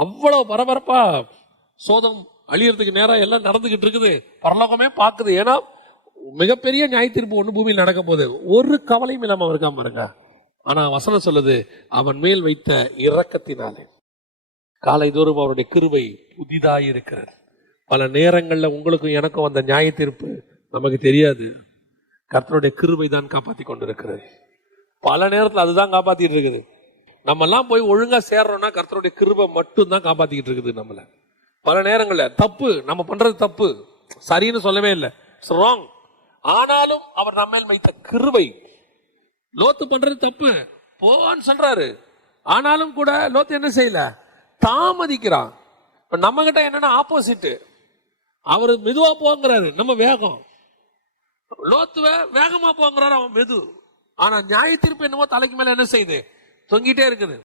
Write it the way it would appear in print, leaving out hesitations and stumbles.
அவ்வளவு பரபரப்பா சோதம் அழியறதுக்கு நேரம் எல்லாம் நடந்துகிட்டு இருக்குது. பரலோகமே பாக்குது. ஏன்னா மிகப்பெரிய நியாய தீர்ப்பு ஒண்ணு பூமியில் நடக்க போகுது. ஒரு கவலையும் இல்லாம இருக்காம பாருங்க. ஆனா வசனம் சொல்லுது, அவன் மேல் வைத்த இரக்கத்தினாலே காலை தோறும் அவருடைய கிருபை புதிதாயிருக்கிறது. பல நேரங்கள்ல உங்களுக்கும் எனக்கும் வந்த நியாய தீர்ப்பு நமக்கு தெரியாது. கர்த்தருடைய கிருபை தான் காப்பாத்தி கொண்டிருக்கிறது. பல நேரத்துல அதுதான் காப்பாத்திட்டு இருக்குது. நம்ம எல்லாம் போய் ஒழுங்கா சேர்றோம்னா கர்த்தருடைய கிருபை மட்டும் தான் காப்பாத்திக்கிட்டு இருக்குது நம்மள. பல நேரங்கள்ல தப்பு நம்ம பண்றது தப்பு, சரின்னு சொல்லவே இல்லை, ராங். ஆனாலும் அவர் நம்ம மேல் வைத்த கிருபை. லோத்து பண்றது தப்பு போன்னு சொல்றாரு, ஆனாலும் கூட லோத்து என்ன செய்யல, தாமதிக்கிறான். இப்ப நம்ம கிட்ட என்னன்னா ஆப்போசிட். அவரு மெதுவா போங்கிறாரு, நம்ம வேகம். லோத்துவ வேகமா போங்கிறாரு, அவன் மெது. ஆனா நியாய தீர்ப்பு என்னமோ தலைக்கு மேல என்ன செய்யுது, தொங்கிட்டே இருக்குது.